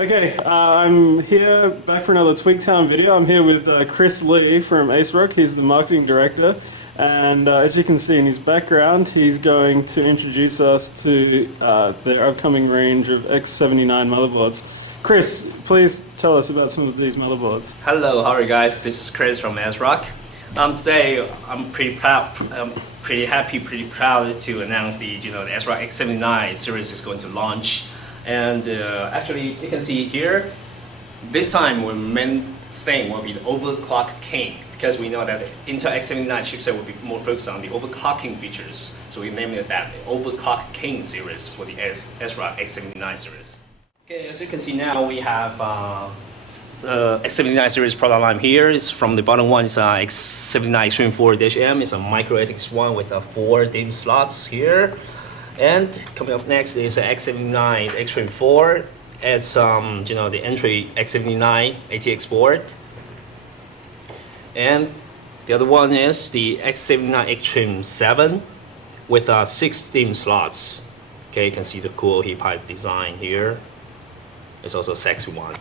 Okay, I'm here back for another Tweaktown video. I'm here with Chris Lee from ASRock. He's the marketing director, and as you can see in his background, he's going to introduce us to their upcoming range of X79 motherboards. Chris, please tell us about some of these motherboards. Hello, how are you guys? This is Chris from ASRock. Today I'm pretty proud to announce the ASRock X79 series is going to launch. And actually, you can see here, this time our main thing will be the Overclock King, because we know that the Intel X79 chipset will be more focused on the overclocking features. So we named it that, the Overclock King series for the ASRock X79 series. Okay, as you can see now, we have X79 series product line here. Is from the bottom one is X79 Extreme 4-M. It's a micro ATX one with 4 DIMM slots here. And coming up next is the X79 Extreme 4. It's the entry X79 ATX board. And the other one is the X79 Extreme 7 with 6 DIMM slots. Okay, you can see the cool heat pipe design here. It's also a sexy one.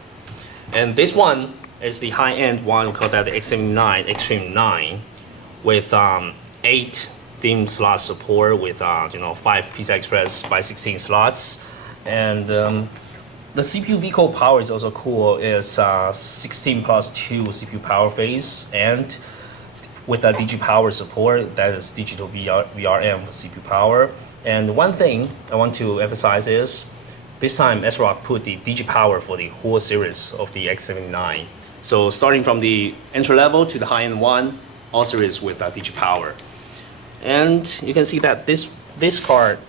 And this one is the high-end one. We call that the X79 Extreme 9 with 8 DIMM slot support with 5 PCI Express by 16 slots. And the CPU vCore power is also cool. It's 16 plus 2 CPU power phase, and with a DG power support, that is digital VRM for CPU power. And one thing I want to emphasize is this time ASRock put the DG power for the whole series of the X79. So starting from the entry level to the high-end one, all series with DG power. And you can see that this card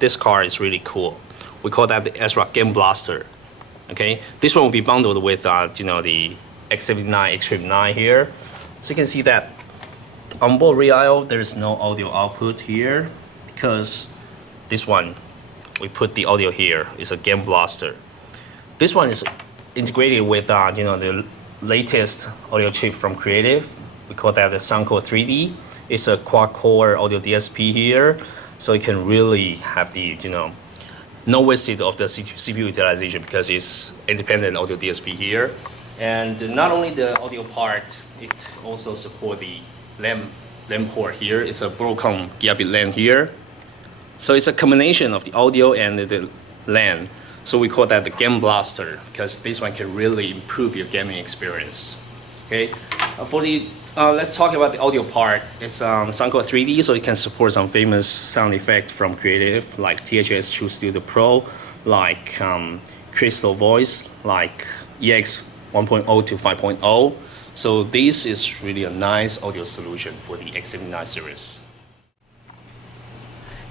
is really cool. We call that the ASRock Game Blaster. Okay, this one will be bundled with the X79 Extreme 9 here. So you can see that on board rear I/O there is no audio output here, because this one we put the audio here. It's a Game Blaster. This one is integrated with the latest audio chip from Creative. We call that the Soundcore 3D. It's a quad-core audio DSP here, so you can really have the no wasted of the CPU utilization, because it's independent audio DSP here. And not only the audio part, it also supports the LAN port here. It's a Broadcom gigabit LAN here. So it's a combination of the audio and the LAN. So we call that the Game Blaster, because this one can really improve your gaming experience. Okay, let's talk about the audio part. It's Soundcore 3D, so it can support some famous sound effects from Creative, like THS True Studio Pro, like Crystal Voice, like EX 1.0 to 5.0. So this is really a nice audio solution for the X79 series.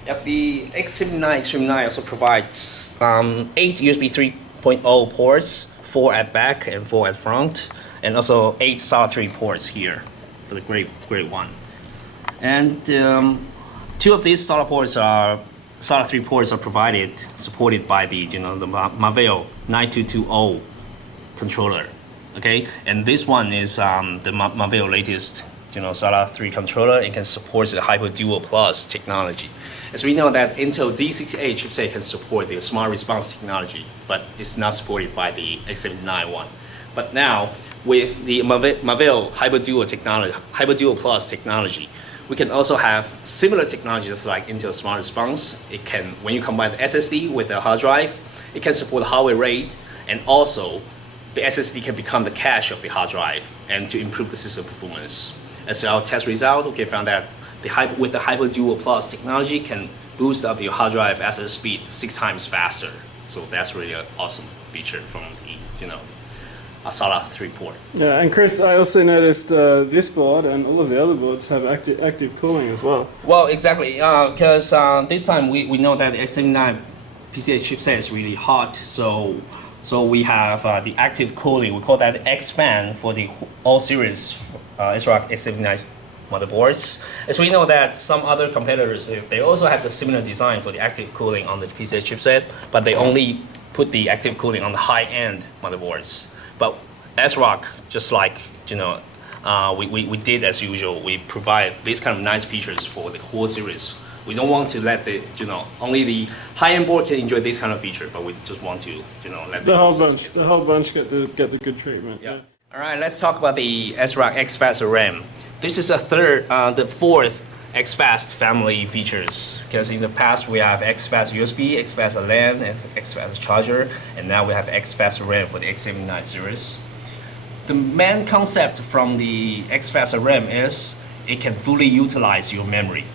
Yep, the X79 Extreme 9 also provides 8 USB 3.0 ports, 4 at back and 4 at front, and also 8 solid 3 ports here for the great one. And 2 of these solid 3 ports are supported by the the Marvell 9220 controller. Okay, and this one is the Marvell latest solid 3 controller. It can support the Hyper Duo Plus technology. As we know that Intel Z68 chipset can support the smart response technology, but it's not supported by the X79 one. But now, with the Marvell Hyper Duo Plus technology, we can also have similar technologies like Intel Smart Response. It can, when you combine the SSD with the hard drive, it can support the hardware rate, and also the SSD can become the cache of the hard drive, and to improve the system performance. As our test result, we found that with the Hyper Duo Plus technology can boost up your hard drive access speed 6 times faster. So that's really an awesome feature from the a solid 3 port. Yeah, and Chris, I also noticed this board and all of the other boards have active cooling as well. Well, exactly, because this time we know that the X79 PCI chipset is really hot, so we have the active cooling. We call that the X fan for the all series ASRock X79 motherboards. As we know that some other competitors, they also have the similar design for the active cooling on the PCI chipset, but they only put the active cooling on the high-end motherboards. But ASRock, just like we did as usual, we provide these kind of nice features for the whole series We don't want to let the only the high-end board can enjoy this kind of feature, but we just want to let the whole bunch get the good treatment. Yeah. All right, let's talk about the ASRock X-Fast RAM. This is the fourth X-Fast family features, because in the past we have X-Fast USB, X-Fast LAN, and X-Fast charger, and now we have X-Fast RAM for the X79 series. The main concept from the X-Fast RAM is it can fully utilize your memory,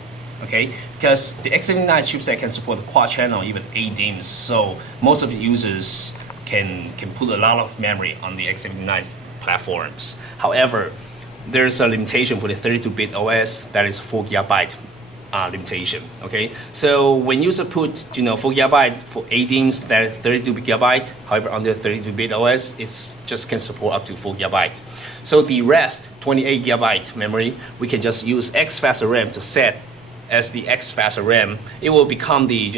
okay? Because the X79 chipset can support quad channel, even 8 DIMMs, so most of the users can put a lot of memory on the X79 platforms. However, there's a limitation for the 32-bit OS, that is 4 GB limitation. Okay, so when user put 4 GB for 8 DIMMs, that is 32 GB. However, under 32-bit OS, it just can support up to 4 GB. So the rest, 28 GB memory, we can just use X-Fast RAM to set as the X-Fast RAM. It will become the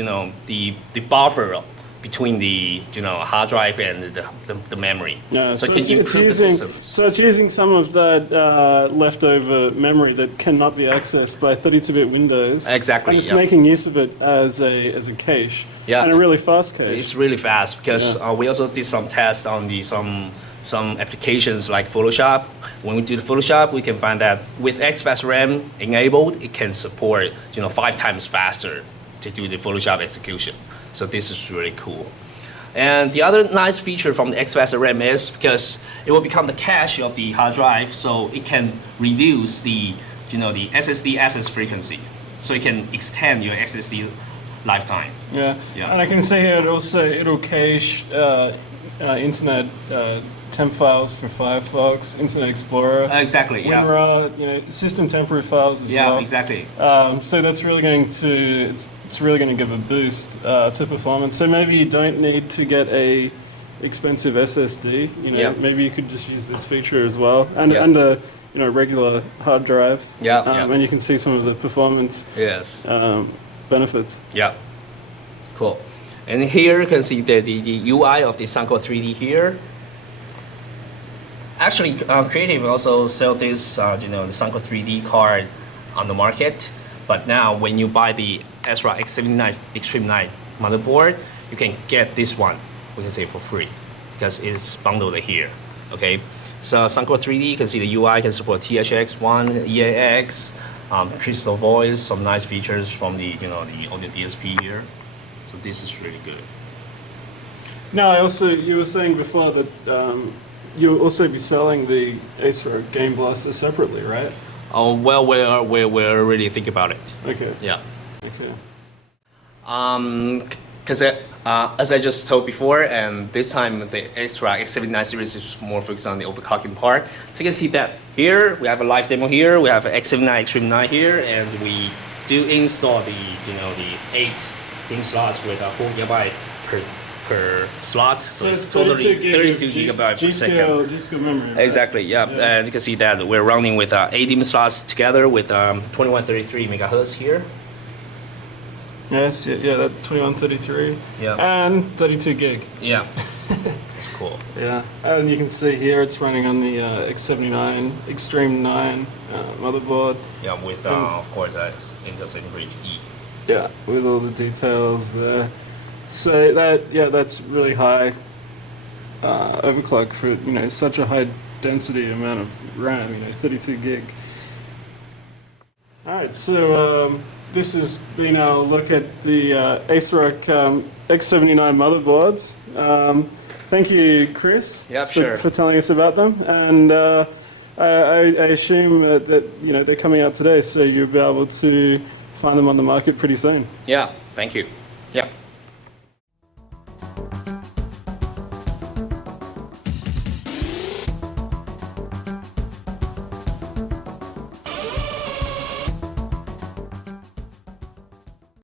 the buffer between the hard drive and the memory. Yeah, so it can improve the systems. So it's using some of that leftover memory that cannot be accessed by 32-bit Windows. Exactly. And it's making use of it as a cache. Yeah. And a really fast cache. It's really fast because we also did some tests on some applications like Photoshop. When we do the Photoshop, we can find that with X-Fast RAM enabled, it can support 5 times faster to do the Photoshop execution. So this is really cool. And the other nice feature from the X-Fast RAM is because it will become the cache of the hard drive, so it can reduce the the SSD access frequency, so it can extend your SSD lifetime. Yeah. And I can see here it'll cache internet temp files for Firefox, Internet Explorer. Exactly. Yeah. WinRAR, system temporary files as well. Yeah. Exactly. So that's really going to it's really going to give a boost to performance. So maybe you don't need to get a expensive SSD. Maybe you could just use this feature as well, and a regular hard drive. And you can see some of the performance benefits. Yeah. Cool. And here you can see the UI of the Suncore 3D here. Actually, Creative also sell this the Suncore 3D card on the market. But now, when you buy the ASRock X79 Extreme9 motherboard, you can get this one, we can say for free, because it's bundled here. Okay, so Suncore 3D, you can see the UI can support THX1, EAX, Crystal Voice, some nice features from the on the DSP here. So this is really good. Now, you were saying before that you'll also be selling the ASRock Game Blaster separately, right? Oh well, we're really thinking about it. Okay. Yeah. Okay. Because as I just told before, and this time the ASRock X79 series is more focused on the overclocking part. So you can see that here we have a live demo here. We have X79 Extreme9 here, and we do install the the 8 DIMM slots with 4 GB per slot, so it's totally 32 GB per second. G-scale memory. Right? Exactly, yeah. And you can see that we're running with 8 DIMM slots together with 2133 megahertz here. Yes, yeah, that 2133. Yeah. And 32 gig. Yeah. It's cool. Yeah, and you can see here it's running on the X79 Extreme9 motherboard. Yeah, with of course Intel 7 Bridge E. Yeah, with all the details there. So that's really high overclock for such a high density amount of RAM. 32 gig. All right, so this has been our look at the ASRock X79 motherboards. Thank you, Chris, for telling us about them. And I assume that they're coming out today, so you'll be able to find them on the market pretty soon. Yeah, thank you. Yeah.